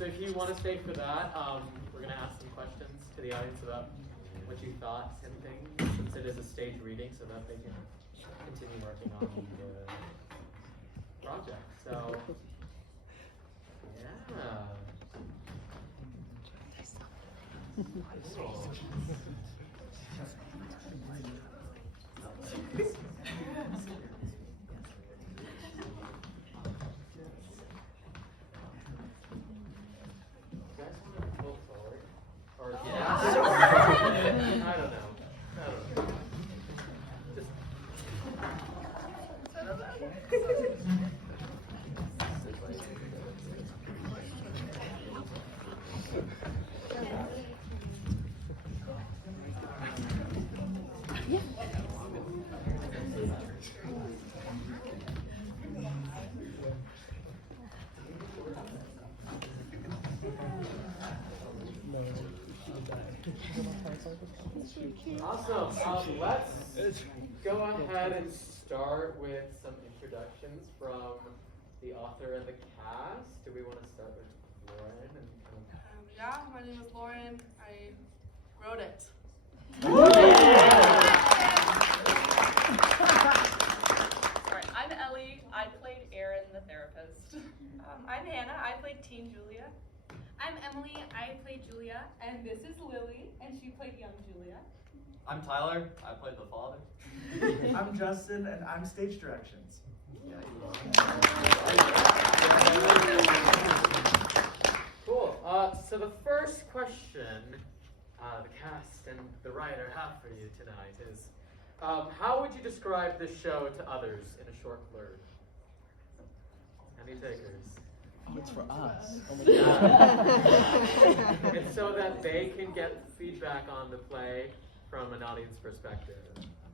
So if you want to stay for that, we're going to ask some questions to the audience about what you thought and things, since it is a stage reading, so that they can continue working on the project. So, yeah. Cool. I don't know. Just awesome. Let's go ahead and start with some introductions from the author and the cast. Do we want to start with Lauren? Yeah, my name is Lauren. I wrote it. Alright, I'm Ellie. I played Erin, the therapist. I'm Hannah. I played Teen Julia. I'm Emily. I played Julia. And this is Lily, and she played young Julia. I'm Tyler. I played the father. I'm Justin, and I'm stage directions. Cool. So the first question the cast and the writer have for you tonight is, how would you describe this show to others in a short blurb? Any takers? Oh, it's for us. Oh my God. It's so that they can get feedback on the play from an audience perspective.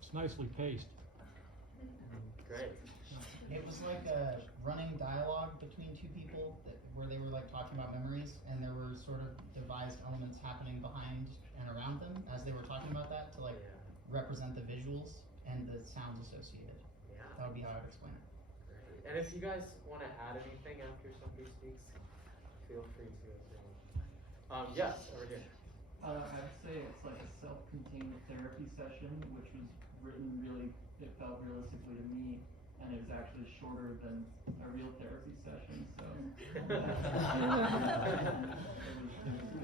It's nicely paced. Great. It was like a running dialogue between two people where they were like talking about memories, and there were sort of devised elements happening behind and around them as they were talking about that to like represent the visuals and the sounds associated. Yeah. That would be how I would explain it. Great. And if you guys want to add anything after somebody speaks, feel free to. Yes, over here. I'd say it's like a self-contained therapy session, which was written really, it felt realistically to me, and it was actually shorter than a real therapy session, so it was good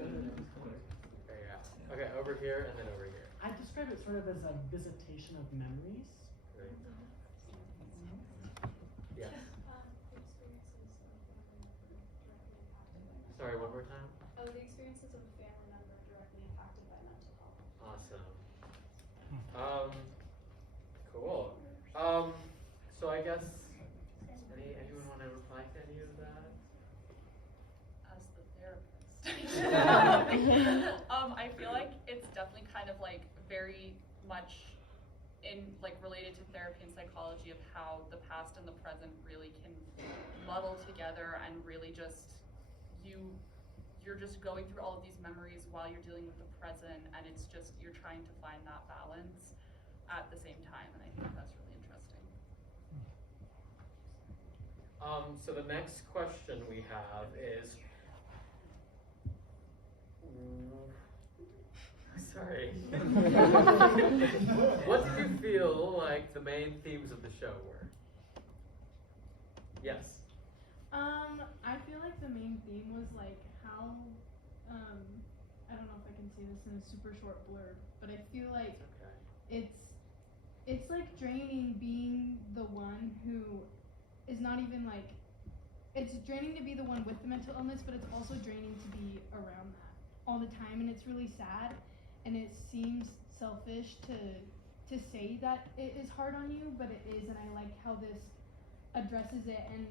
and it was quick. Yeah. Okay, over here and then over here. I describe it sort of as a visitation of memories. Great. Yes. Sorry, one more time. Oh, the experiences of a family member directly impacted by mental health. Awesome. Cool. So I guess anyone want to reply to any of that? As the therapist. I feel like it's definitely kind of like very much related to therapy and psychology of how the past and the present really can muddle together, and really just you're just going through all of these memories while you're dealing with the present, and it's just you're trying to find that balance at the same time, and I think that's really interesting. So the next question we have is, sorry. What did you feel like the main themes of the show were? Yes. I feel like the main theme was like how, I don't know if I can say this in a super short blurb, but I feel like it's like draining being the one who is not even like, it's draining to be the one with the mental illness, but it's also draining to be around that all the time, and it's really sad, and it seems selfish to say that it is hard on you, but it is, and I like how this addresses it and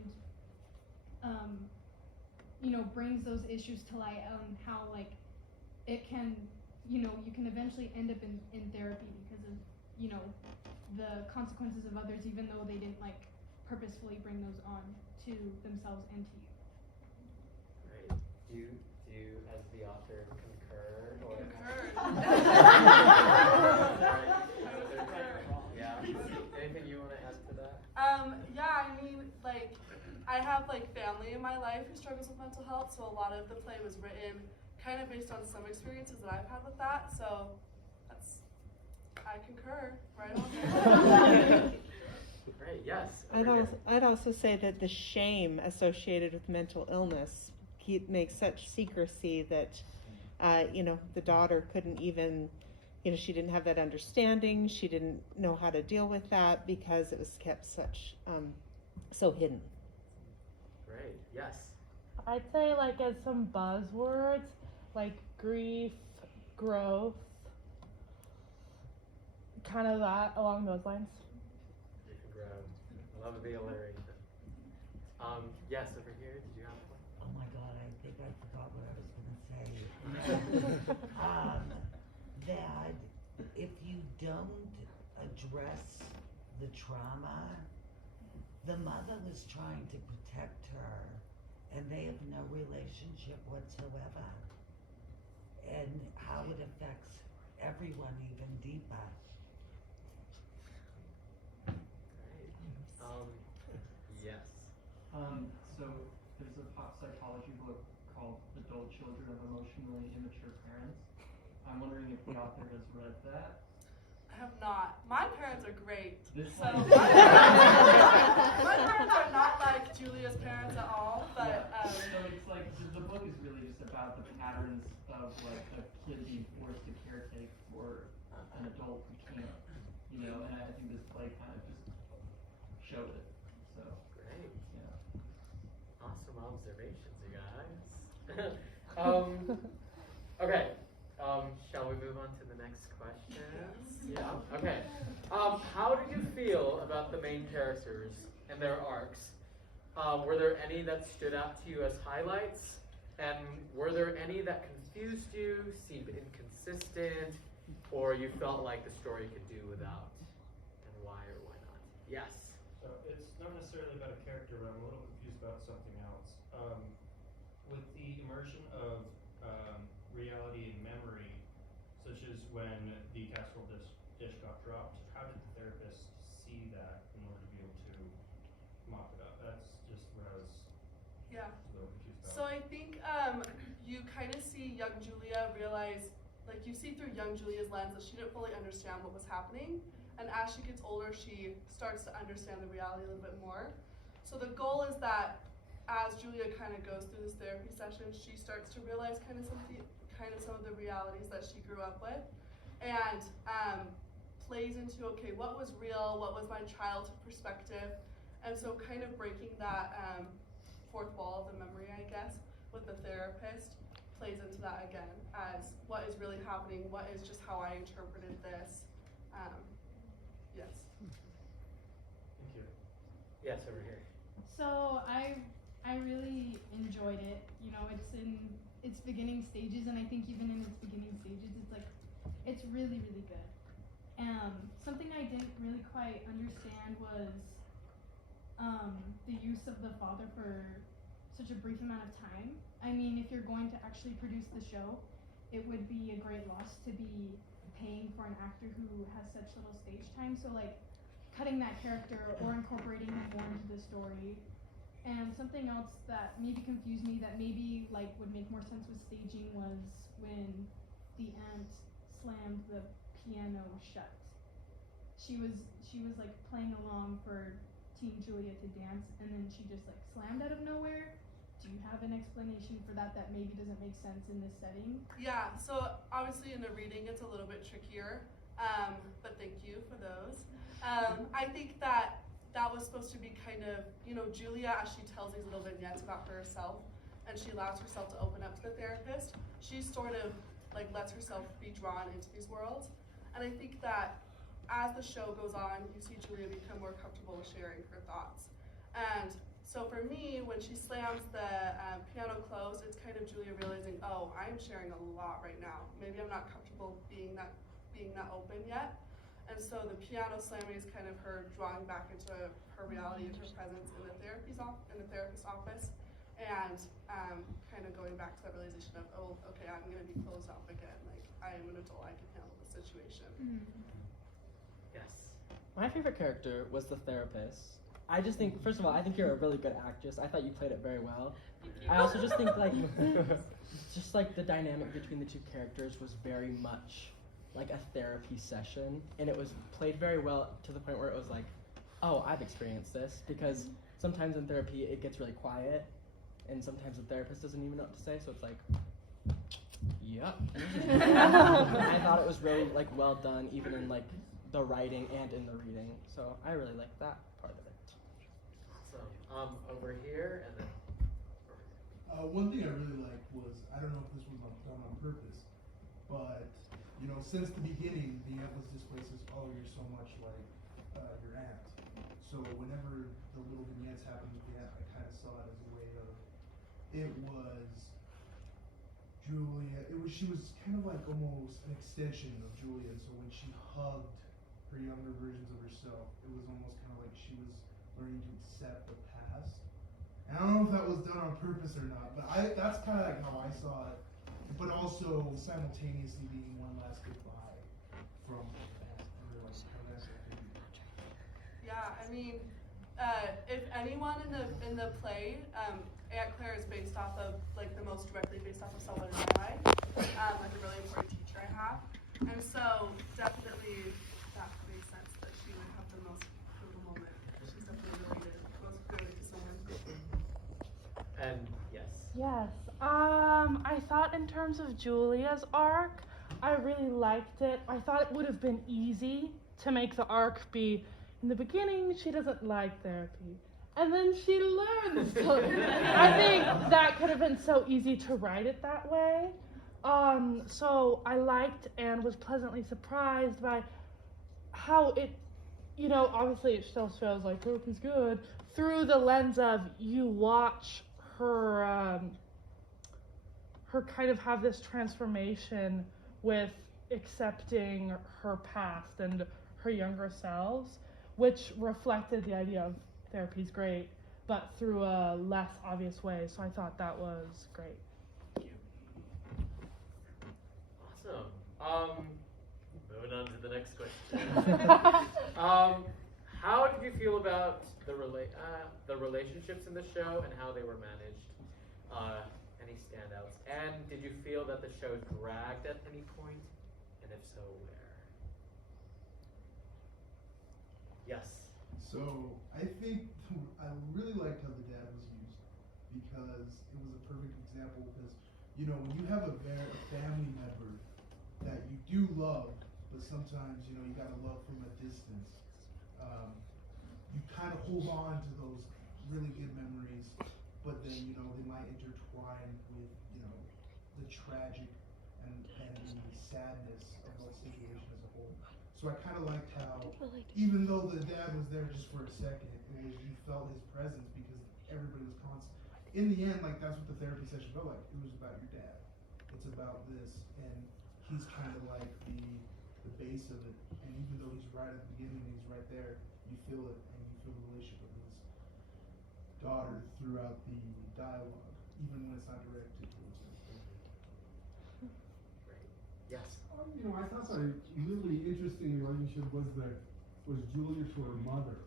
brings those issues to light, how like it can, you can eventually end up in therapy because of, the consequences of others, even though they didn't like purposefully bring those on to themselves and to you. Great. Do you as the author concur or? Yeah. Anything you want to add to that? Yeah, I mean, like, I have like family in my life who struggle struggles with mental health, so a lot of the play was written kind of based on some experiences that I've had with that. So I concur right on there. Great, yes. I'd also say that the shame associated with mental illness makes such secrecy that, the daughter couldn't even, she didn't have that understanding. She didn't know how to deal with that because it was kept so hidden. Great, yes. I'd say like as some buzzwords like grief, growth, kind of that along those lines. You can grab. I love the alliteration. Yes, over here. Did you have one? Oh my God, I think I forgot what I was going to say. That if you don't address the trauma, the mother was trying to protect her, and they have no relationship whatsoever. And how it affects everyone even deeper. Great. Yes. So there's a pop psychology book called Adult Children of Emotionally Immature Parents. I'm wondering if the author has read that. I have not. My parents are great. This So one- my parents are not like Julia's parents at all, but So it's like the book is really just about the patterns of like a kid being forced to caretake for an adult who can't, and I think this play kind of just showed it. So Great. yeah. Awesome observations, you guys. Okay. Shall we move on to the next question? Yeah. Okay. How did you feel about the main characters and their arcs? Were there any that stood out to you as highlights? And were there any that confused you, seemed inconsistent, or you felt like the story could do without? And why or why not? Yes. So it's not necessarily about a character, but I'm a little confused about something else. With the immersion of reality and memory, such as when the casserole dish got dropped, how did the therapist see that in order to be able to mop it up? That's just what I was yeah. a little confused about. So I think you kind of see young Julia realize, like you see through young Julia's lens that she didn't fully understand what was happening. And as she gets older, she starts to understand the reality a little bit more. So the goal is that as Julia kind of goes through this therapy session, she starts to realize some of the realities that she grew up with, and plays into, okay, what was real, what was my childhood perspective, and so kind of breaking that fourth wall of the memory, I guess, with the therapist plays into that again as what is really happening, what is just how I interpreted this. Yes. Thank you. Yes, over here. So I really enjoyed it. It's in its beginning stages, and I think even in its beginning stages, it's really, really good. Something I didn't really quite understand was the use of the father for such a brief amount of time. I mean, if you're going to actually produce the show, it would be a great loss to be paying for an actor who has such little stage time. So cutting that character or incorporating him more into the story. And something else that maybe confused me, that maybe would make more sense with staging, was when the aunt slammed the piano shut. She was playing along for Teen Julia to dance, and then she just slammed out of nowhere. Do you have an explanation for that maybe doesn't make sense in this setting? Yeah, so obviously in the reading it's a little bit trickier, but thank you for those. I think that was supposed to be kind of, Julia, as she tells these little vignettes about herself, and she allows herself to open up to the therapist, she sort of lets herself be drawn into these worlds. And I think that as the show goes on, you see Julia become more comfortable with sharing her thoughts. And so for me, when she slams the piano closed, it's kind of Julia realizing, oh, I'm sharing a lot right now. Maybe I'm not comfortable being that open yet. And so the piano slamming is kind of her drawing back into her reality and her presence in the therapist's office, and kind of going back to that realization of, oh, okay, I'm going to be closed off again. I am an adult, I can handle the situation. Yes. My favorite character was the therapist. I just think, first of all, I think you're a really good actress. I thought you played it very well. I also just think like, just like the dynamic between the two characters was very much like a therapy session, and it was played very well to the point where it was like, oh, I've experienced this, because sometimes in therapy it gets really quiet, and sometimes the therapist doesn't even know what to say, so it's like, yep. I thought it was really like well done, even in like the writing and in the reading, so I really liked that part of it. Awesome. Over here and then. One thing I really liked was, I don't know if this was done on purpose, but, you know, since the beginning, the aunt was displaced as, oh, you're so much like your aunt. So whenever the little vignettes happened with the aunt, I kind of saw it as a way of, it was Julia, she was kind of like almost an extension of Julia, so when she hugged her younger versions of herself, it was almost kind of like she was learning to accept the past. And I don't know if that was done on purpose or not, but that's kind of like how I saw it, but also simultaneously being one last goodbye from that. Yeah, I mean, if anyone in the play, Aunt Claire is based off of, like, the most directly based off of someone in my life, like a really important teacher I have, and so definitely that makes sense that she would have the most pivotal moment. She's definitely related most clearly to someone. And yes. Yes. I thought in terms of Julia's arc, I really liked it. I thought it would have been easy to make the arc be, in the beginning, she doesn't like therapy. And then she learns to. I think that could have been so easy to write it that way. So I liked and was pleasantly surprised by how it, you know, obviously it still shows like therapy's good through the lens of you watch her kind of have this transformation with accepting her past and her younger selves, which reflected the idea of therapy's great, but through a less obvious way. So I thought that was great. Awesome. Moving on to the next question. How did you feel about the relationships in the show and how they were managed? Any standouts? And did you feel that the show dragged at any point? And if so, where? Yes. So I think I really liked how the dad was used, because it was a perfect example, because, you know, when you have a family member that you do love, but sometimes, you know, you gotta love from a distance, you kind of hold on to those really good memories, but then, you know, they might intertwine with, you know, the tragic and the sadness of the situation as a whole. So I kind of liked how, even though the dad was there just for a second, you felt his presence, because everybody was constant. In the end, like, that's what the therapy session felt like. It was about your dad. It's about this, and he's kind of like the base of it. And even though he's right at the beginning, he's right there, you feel it, and you feel the relationship with his daughter throughout the dialogue, even when it's not directed towards him. Great. Yes. You know, I thought a really interesting relationship was Julia to her mother,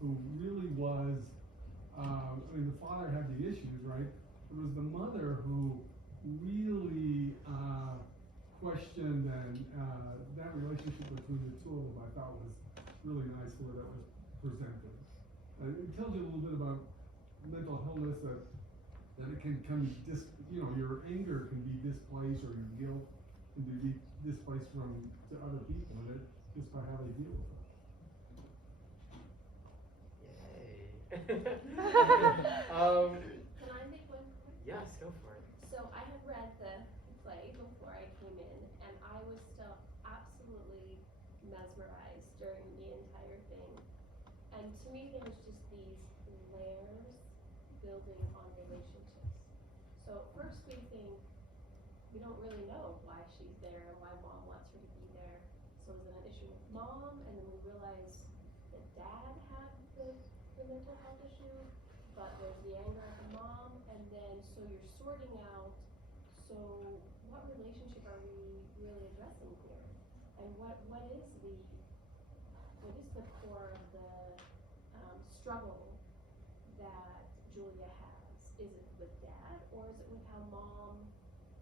who really was, I mean, the father had the issues, right? It was the mother who really questioned, and that relationship between the two of them, I thought, was really nice the way that was presented. It tells you a little bit about mental illness, that it can you know, your anger can be displaced, or your guilt can be displaced to other people, and it just by how they deal with it. Yay. Can I make one comment? Yes, go for it. So I had read the play before I came in, and I was still absolutely mesmerized during the entire thing. And to me, there's just these layers building on relationships. So at first we think, we don't really know why she's there and why mom wants her to be there. So is it an issue with mom? And then we realize that dad had the mental health issue, but there's the anger at the mom, and then so you're sorting out, so what relationship are we really addressing here? And what is the core of the struggle that Julia has? Is it with Dad, or is it with how Mom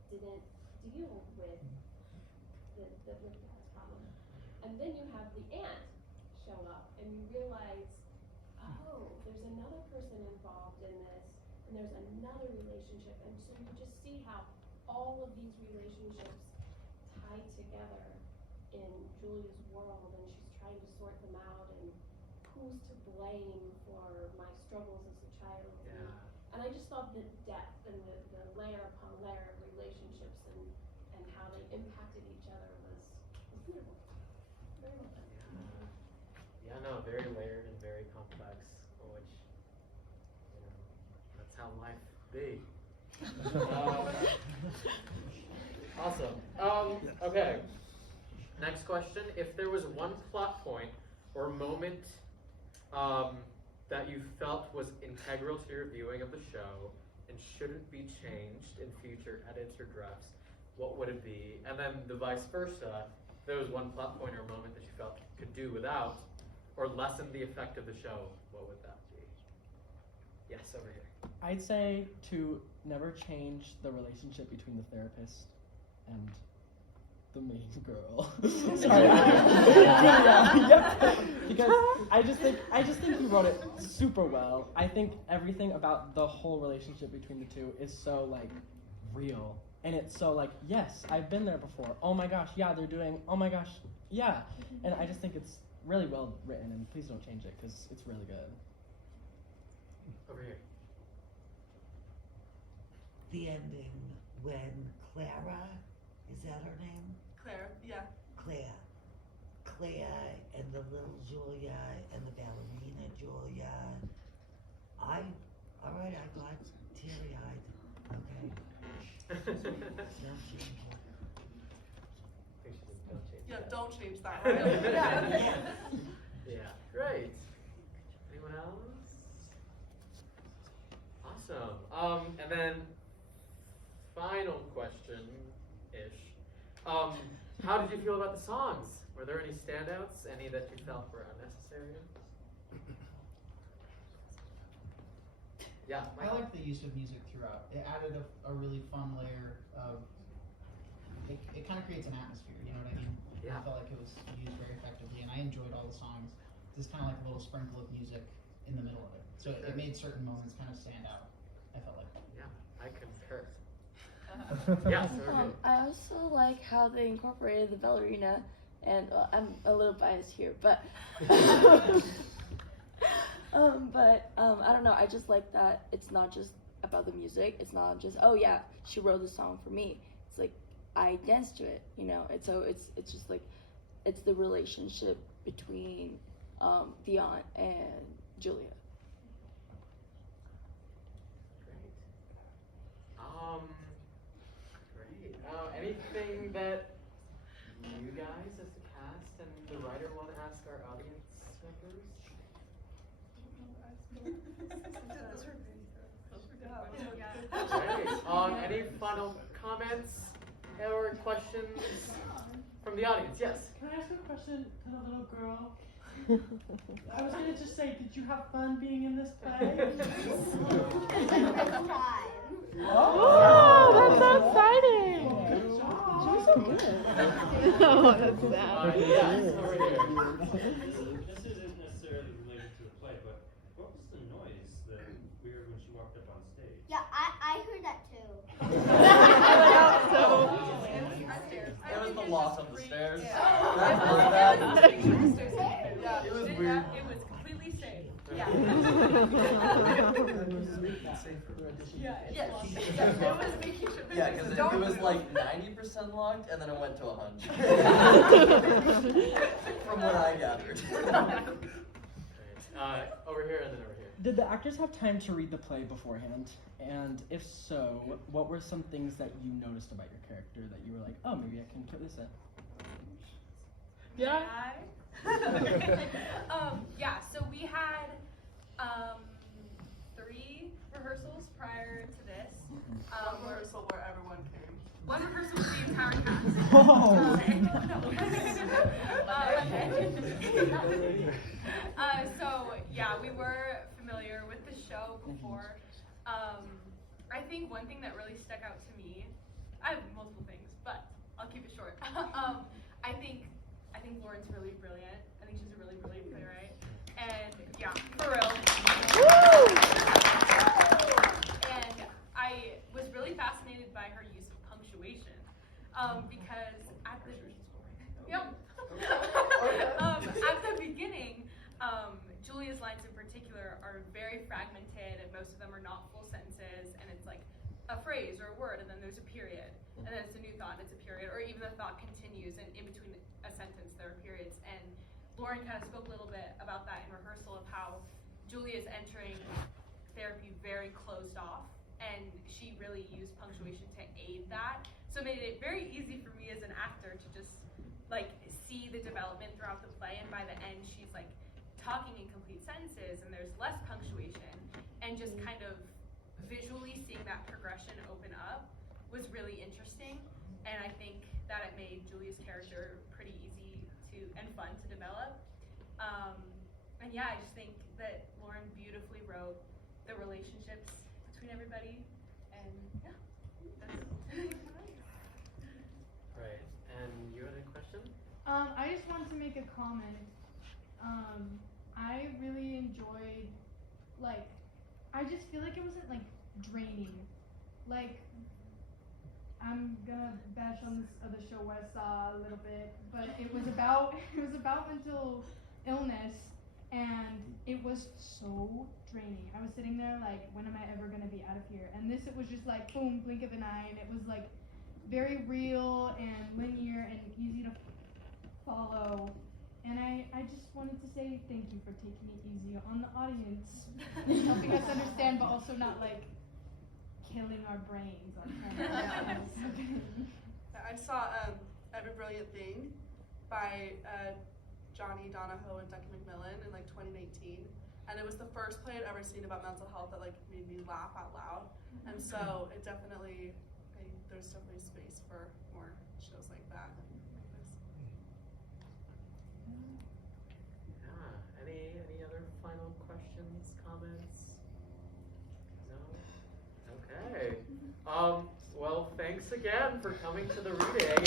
didn't deal with with Dad's problem? And then you have the aunt show up, and you realize, oh, there's another person involved in this, and there's another relationship, and so you just see how all of these relationships tie together in Julia's world, and she's trying to sort them out, and who's to blame for my struggles as a child. And I just thought the depth and the layer upon layer of relationships and how they impacted each other was beautiful. Very well done. Yeah, no, very layered and very complex, which, you know, that's how life be. Awesome. Okay. Next question. If there was one plot point or moment that you felt was integral to your viewing of the show and shouldn't be changed in future edits or drafts, what would it be? And then the vice versa. If there was one plot point or moment that you felt could do without or lessen the effect of the show, what would that be? Yes, over here. I'd say to never change the relationship between the therapist and the main girl. Sorry. Yeah. Because I just think you wrote it super well. I think everything about the whole relationship between the two is so like real. And it's so like, yes, I've been there before. Oh my gosh, yeah, they're doing, oh my gosh, yeah. And I just think it's really well written, and please don't change it because it's really good. Over here. The ending when Clara, is that her name? Claire, yeah. Claire and the little Julia and the ballerina Julia. I got teary-eyed. Okay. Don't change it. Yeah, don't change that, right? Yeah, great. Anyone else? Awesome. And then final question-ish. How did you feel about the songs? Were there any standouts? Any that you felt were unnecessary? Yeah, I like the use of music throughout. It added a really fun layer of. It kind of creates an atmosphere. You know what I mean? Yeah. I felt like it was used very effectively, and I enjoyed all the songs. Just kind of like a little sprinkle of music in the middle of it, so it made certain moments kind of stand out. I felt like. Yeah, I concur. Yes. I also like how they incorporated the ballerina, and I'm a little biased here, but I don't know. I just like that it's not just about the music. It's not just, oh yeah, she wrote the song for me. It's like I danced to it, you know. And so it's just like it's the relationship between the aunt and Julia. Great. Anything that you guys as the cast and the writer want to ask our audience members? Great. Any final comments or questions from the audience? Yes. Can I ask a question to the little girl? I was gonna just say, did you have fun being in this play? Oh, that's so exciting! She was so good. Oh, that's sad. Yes, over here. This isn't necessarily related to the play, but what was the noise that we heard when she walked up on stage? Yeah, I heard that too. It was the walk up the stairs. It was weird. It was completely safe. Yeah. Yeah, because it was like 90% locked, and then it went to 100. From what I gathered. Over here and then over here. Did the actors have time to read the play beforehand? And if so, what were some things that you noticed about your character that you were like, oh, maybe I can put this in? Yeah. Yeah, so we had 3 rehearsals prior to this. One rehearsal where everyone came. One rehearsal with the entire cast. So yeah, we were I think one thing that really stuck out to me, I have multiple things, but I'll keep it short. I think Lauren's really brilliant. I think she's a really brilliant playwright. And yeah, for real. And I was really fascinated by her use of punctuation. Because at the at the beginning, Julia's lines in particular are very fragmented, and most of them are not full sentences, and it's like a phrase or a word, and then there's a period, and then it's a new thought, and it's a period, or even the thought continues, and in between a sentence there are periods. And Lauren kind of spoke a little bit about that in rehearsal of how Julia is entering therapy very closed off, and she really used punctuation to aid that. So it made it very easy for me as an actor to just like see the development throughout the play, and by the end she's like talking in complete sentences and there's less punctuation, and just kind of visually seeing that progression open up was really interesting, and I think that it made Julia's character pretty easy to and fun to develop. And yeah, I just think that Lauren beautifully wrote the relationships between everybody, and yeah, that's Right. And you had a question? I just wanted to make a comment. I really enjoyed, like, I just feel like it wasn't like draining. Like, I'm gonna bash on this other show I saw a little bit, but it was about mental illness, and it was so draining. I was sitting there like, when am I ever gonna be out of here? And this, it was just like boom, blink of an eye, and it was like very real and linear and easy to follow. And I just wanted to say thank you for taking it easy on the audience and helping us understand, but also not like killing our brains on camera. I saw Every Brilliant Thing by Johnny Donahoe and Ducky McMillan in like 2018, and it was the first play I'd ever seen about mental health that like made me laugh out loud. And so it definitely, there's definitely space for more shows like that. Yeah. Any other final questions, comments? No? Okay. Well, thanks again for coming to the reading.